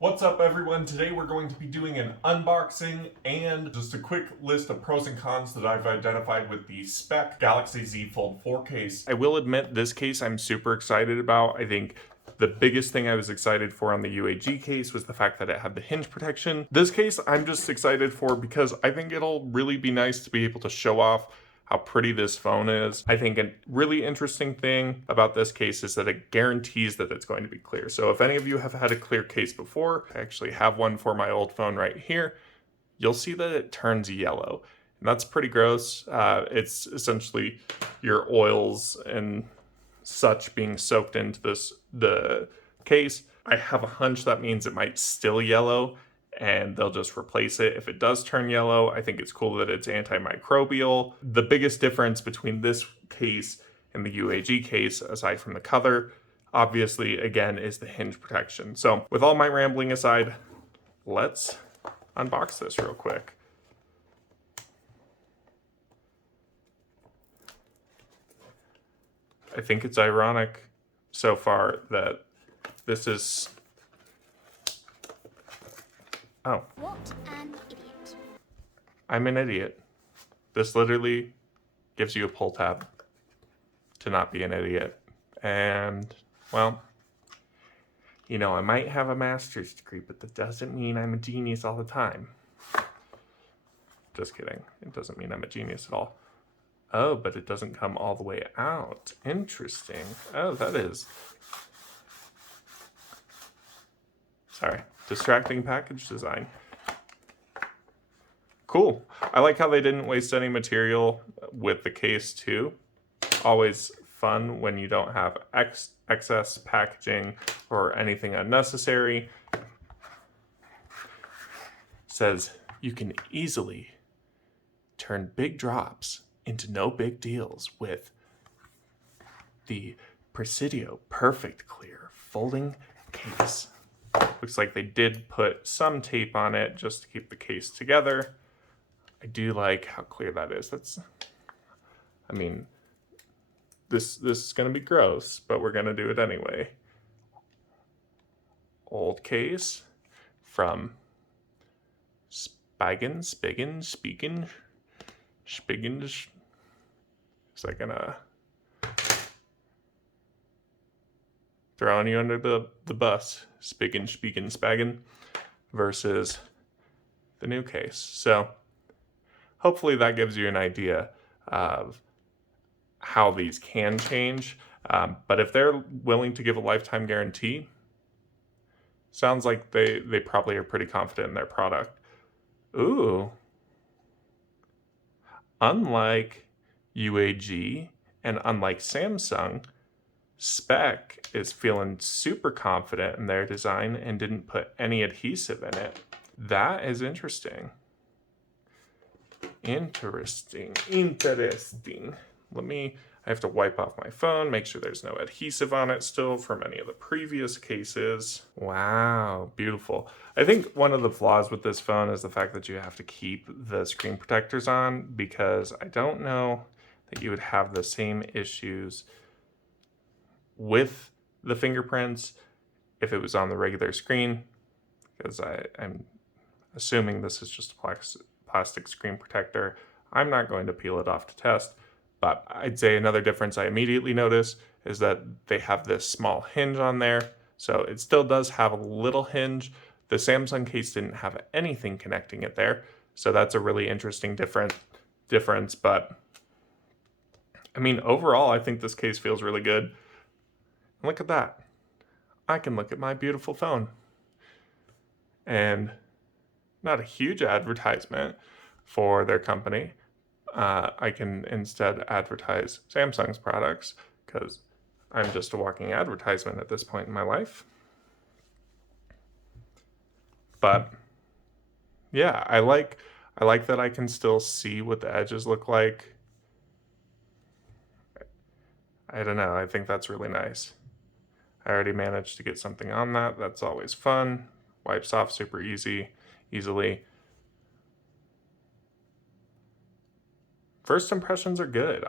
What's up everyone? Today we're going to be doing an unboxing and just a quick list of pros and cons that I've identified with the Speck Galaxy Z Fold4 case. I will admit this case I'm super excited about. I think the biggest thing I was excited for on the UAG case was the fact that it had the hinge protection. This case I'm just excited for because I think it'll really be nice to be able to show off how pretty this phone is. I think a really interesting thing about this case is that it guarantees that it's going to be clear. So if any of you have had a clear case before, I actually have one for my old phone right here, you'll see that it turns yellow. And that's pretty gross. It's essentially your oils and such being soaked into the case. I have a hunch that means it might still yellow and they'll just replace it. If it does turn yellow, I think it's cool that it's antimicrobial. The biggest difference between this case and the UAG case, aside from the color, obviously, again, is the hinge protection. So with all my rambling aside, let's unbox this real quick. I think it's ironic so far that this is... Oh. What an idiot. I'm an idiot. This literally gives you a pull tab to not be an idiot. And, well, you know, I might have a master's degree, but that doesn't mean I'm a genius all the time. Just kidding. It doesn't mean I'm a genius at all. Oh, but it doesn't come all the way out. Interesting. Oh, that is... Sorry. Distracting package design. Cool. I like how they didn't waste any material with the case too. Always fun when you don't have excess packaging or anything unnecessary. It says you can easily turn big drops into no big deals with the Presidio Perfect Clear folding case. Looks like they did put some tape on it just to keep the case together. I do like how clear that is. I mean, this is going to be gross, but we're going to do it anyway. Old case from Spigen. Is that going to... Throwing you under the bus, Spagen, versus the new case. So hopefully that gives you an idea of how these can change. But if they're willing to give a lifetime guarantee, sounds like they probably are pretty confident in their product. Ooh. Unlike UAG and unlike Samsung, Speck is feeling super confident in their design and didn't put any adhesive in it. That is interesting. Interesting. I have to wipe off my phone, make sure there's no adhesive on it still from any of the previous cases. Wow, beautiful. I think one of the flaws with this phone is the fact that you have to keep the screen protectors on, because I don't know that you would have the same issues with the fingerprints if it was on the regular screen, because I'm assuming this is just a plastic screen protector. I'm not going to peel it off to test, but I'd say another difference I immediately notice is that they have this small hinge on there, so it still does have a little hinge. The Samsung case didn't have anything connecting it there, so that's a really interesting difference, but I mean, overall, I think this case feels really good. Look at that. I can look at my beautiful phone. And not a huge advertisement for their company. I can instead advertise Samsung's products because I'm just a walking advertisement at this point in my life. But yeah, I like that I can still see what the edges look like. I don't know. I think that's really nice. I already managed to get something on that. That's always fun. Wipes off super easily. First impressions are good.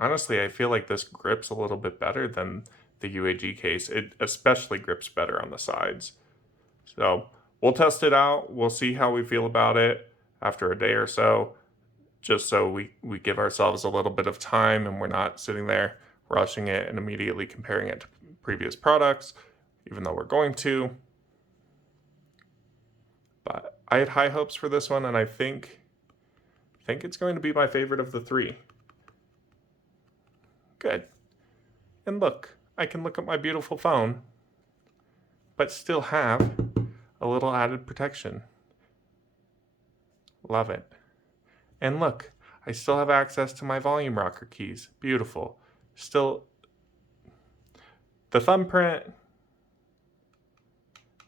Honestly, I feel like this grips a little bit better than the UAG case. It especially grips better on the sides. So we'll test it out. We'll see how we feel about it after a day or so, just so we give ourselves a little bit of time and we're not sitting there rushing it and immediately comparing it to previous products, even though we're going to. But I had high hopes for this one, and I think it's going to be my favorite of the three. Good. And look, I can look at my beautiful phone, but still have a little added protection. Love it. And look, I still have access to my volume rocker keys. Beautiful. Still, the thumbprint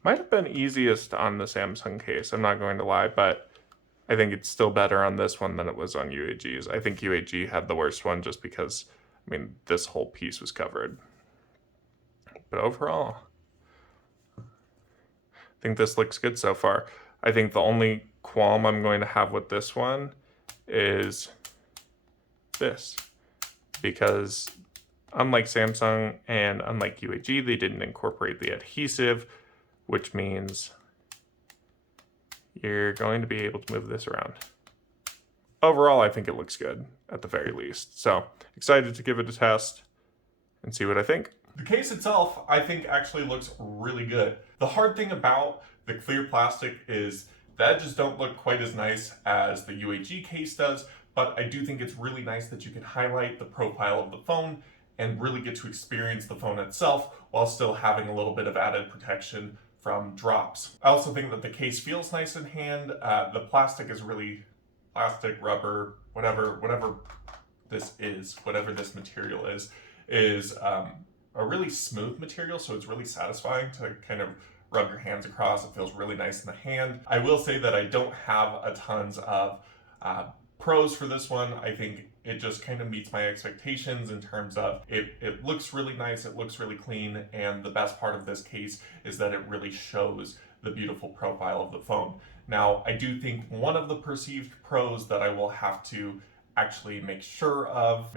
might have been easiest on the Samsung case, I'm not going to lie, but I think it's still better on this one than it was on UAG's. I think UAG had the worst one just because, I mean, this whole piece was covered. But overall, I think this looks good so far. I think the only qualm I'm going to have with this one is this. Because unlike Samsung and unlike UAG, they didn't incorporate the adhesive, which means you're going to be able to move this around. Overall, I think it looks good, at the very least. So, excited to give it a test and see what I think. The case itself, I think, actually looks really good. The hard thing about the clear plastic is the edges don't look quite as nice as the UAG case does, but I do think it's really nice that you can highlight the profile of the phone and really get to experience the phone itself while still having a little bit of added protection from drops. I also think that the case feels nice in hand. The plastic is really plastic, rubber, whatever this is, whatever this material is a really smooth material, so it's really satisfying to kind of rub your hands across. It feels really nice in the hand. I will say that I don't have a tons of pros for this one. I think it just kind of meets my expectations in terms of it looks really nice, it looks really clean, and the best part of this case is that it really shows the beautiful profile of the phone. Now, I do think one of the perceived pros that I will have to actually make sure of,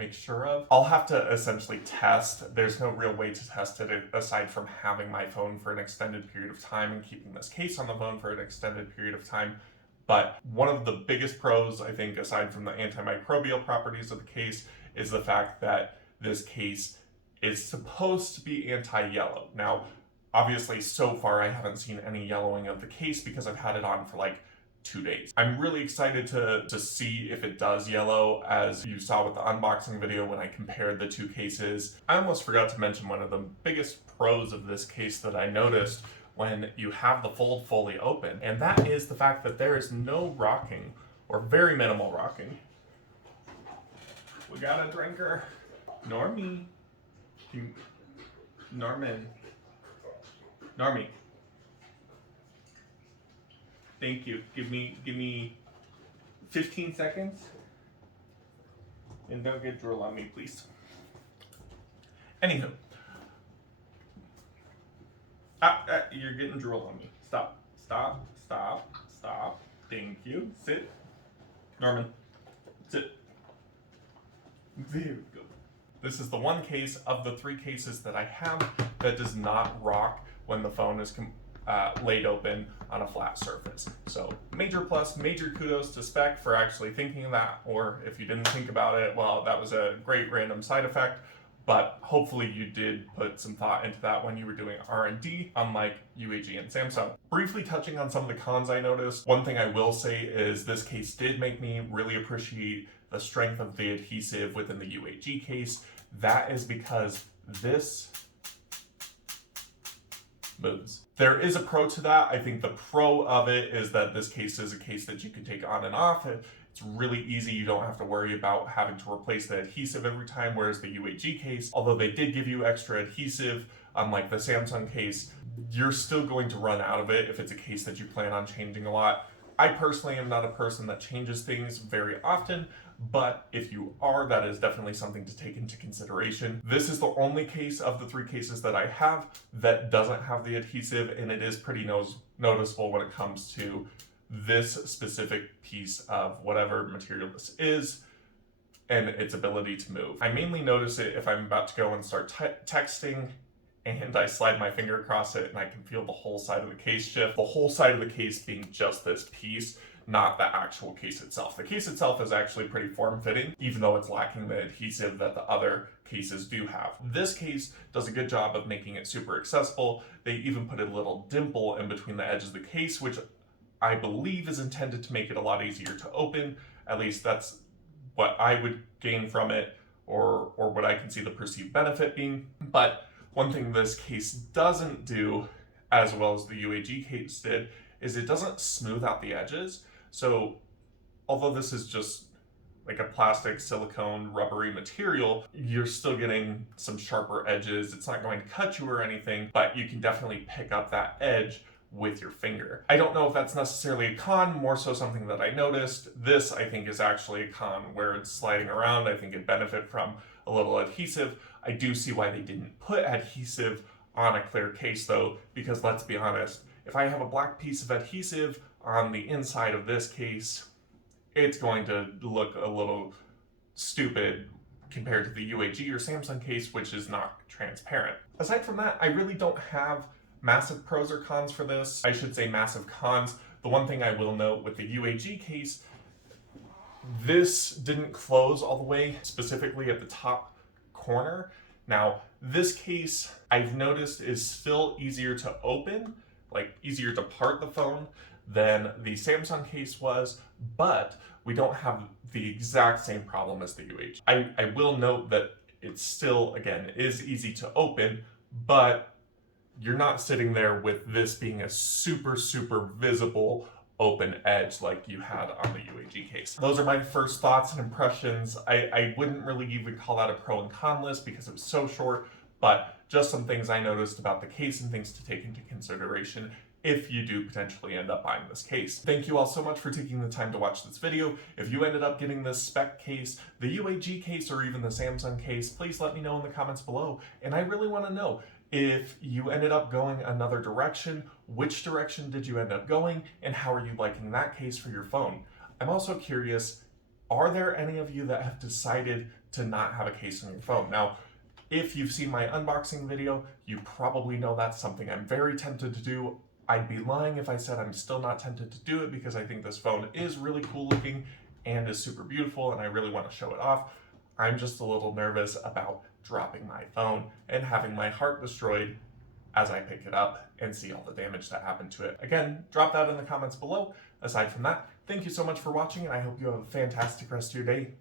I'll have to essentially test. There's no real way to test it aside from having my phone for an extended period of time and keeping this case on the phone for an extended period of time. But one of the biggest pros, I think, aside from the antimicrobial properties of the case, is the fact that this case is supposed to be anti-yellow. Now, obviously, so far I haven't seen any yellowing of the case because I've had it on for like 2 days. I'm really excited to see if it does yellow, as you saw with the unboxing video when I compared the two cases. I almost forgot to mention one of the biggest pros of this case that I noticed when you have the fold fully open, and that is the fact that there is no rocking, or very minimal rocking. We got a drinker. Normie. Normie. Thank you. Give me 15 seconds. And don't get drool on me, please. Anywho. You're getting drool on me. Stop. Thank you. Sit. Norman. Sit. There we go. This is the one case of the 3 cases that I have that does not rock when the phone is laid open on a flat surface. So major plus, major kudos to Speck for actually thinking of that, or if you didn't think about it, well, that was a great random side effect, but hopefully you did put some thought into that when you were doing R&D, unlike UAG and Samsung. Briefly touching on some of the cons I noticed, one thing I will say is this case did make me really appreciate the strength of the adhesive within the UAG case. That is because this moves. There is a pro to that. I think the pro of it is that this case is a case that you can take on and off. It's really easy. You don't have to worry about having to replace the adhesive every time, whereas the UAG case, although they did give you extra adhesive, unlike the Samsung case, you're still going to run out of it if it's a case that you plan on changing a lot. I personally am not a person that changes things very often, but if you are, that is definitely something to take into consideration. This is the only case of the 3 cases that I have that doesn't have the adhesive, and it is pretty noticeable when it comes to this specific piece of whatever material this is and its ability to move. I mainly notice it if I'm about to go and start texting and I slide my finger across it and I can feel the whole side of the case shift. The whole side of the case being just this piece, not the actual case itself. The case itself is actually pretty form-fitting, even though it's lacking the adhesive that the other cases do have. This case does a good job of making it super accessible. They even put a little dimple in between the edges of the case, which I believe is intended to make it a lot easier to open. At least that's what I would gain from it, or what I can see the perceived benefit being. But one thing this case doesn't do, as well as the UAG case did, is it doesn't smooth out the edges. So although this is just like a plastic, silicone, rubbery material, you're still getting some sharper edges. It's not going to cut you or anything, but you can definitely pick up that edge with your finger. I don't know if that's necessarily a con, more so something that I noticed. This, I think, is actually a con where it's sliding around. I think it'd benefit from a little adhesive. I do see why they didn't put adhesive on a clear case though, because let's be honest, if I have a black piece of adhesive on the inside of this case, it's going to look a little stupid compared to the UAG or Samsung case, which is not transparent. Aside from that, I really don't have massive pros or cons for this. I should say massive cons. The one thing I will note with the UAG case, this didn't close all the way, specifically at the top corner. Now, this case I've noticed is still easier to open, like easier to part the phone than the Samsung case was, but we don't have the exact same problem as the UAG. I will note that it still, again, is easy to open, but you're not sitting there with this being a super visible open edge like you had on the UAG case. Those are my first thoughts and impressions. I wouldn't really even call that a pro and con list because it was so short, but just some things I noticed about the case and things to take into consideration if you do potentially end up buying this case. Thank you all so much for taking the time to watch this video. If you ended up getting this Speck case, the UAG case, or even the Samsung case, please let me know in the comments below. And I really want to know, if you ended up going another direction, which direction did you end up going, and how are you liking that case for your phone? I'm also curious, are there any of you that have decided to not have a case on your phone? Now, if you've seen my unboxing video, you probably know that's something I'm very tempted to do. I'd be lying if I said I'm still not tempted to do it because I think this phone is really cool looking and is super beautiful and I really want to show it off. I'm just a little nervous about dropping my phone and having my heart destroyed as I pick it up and see all the damage that happened to it. Again, drop that in the comments below. Aside from that, thank you so much for watching and I hope you have a fantastic rest of your day.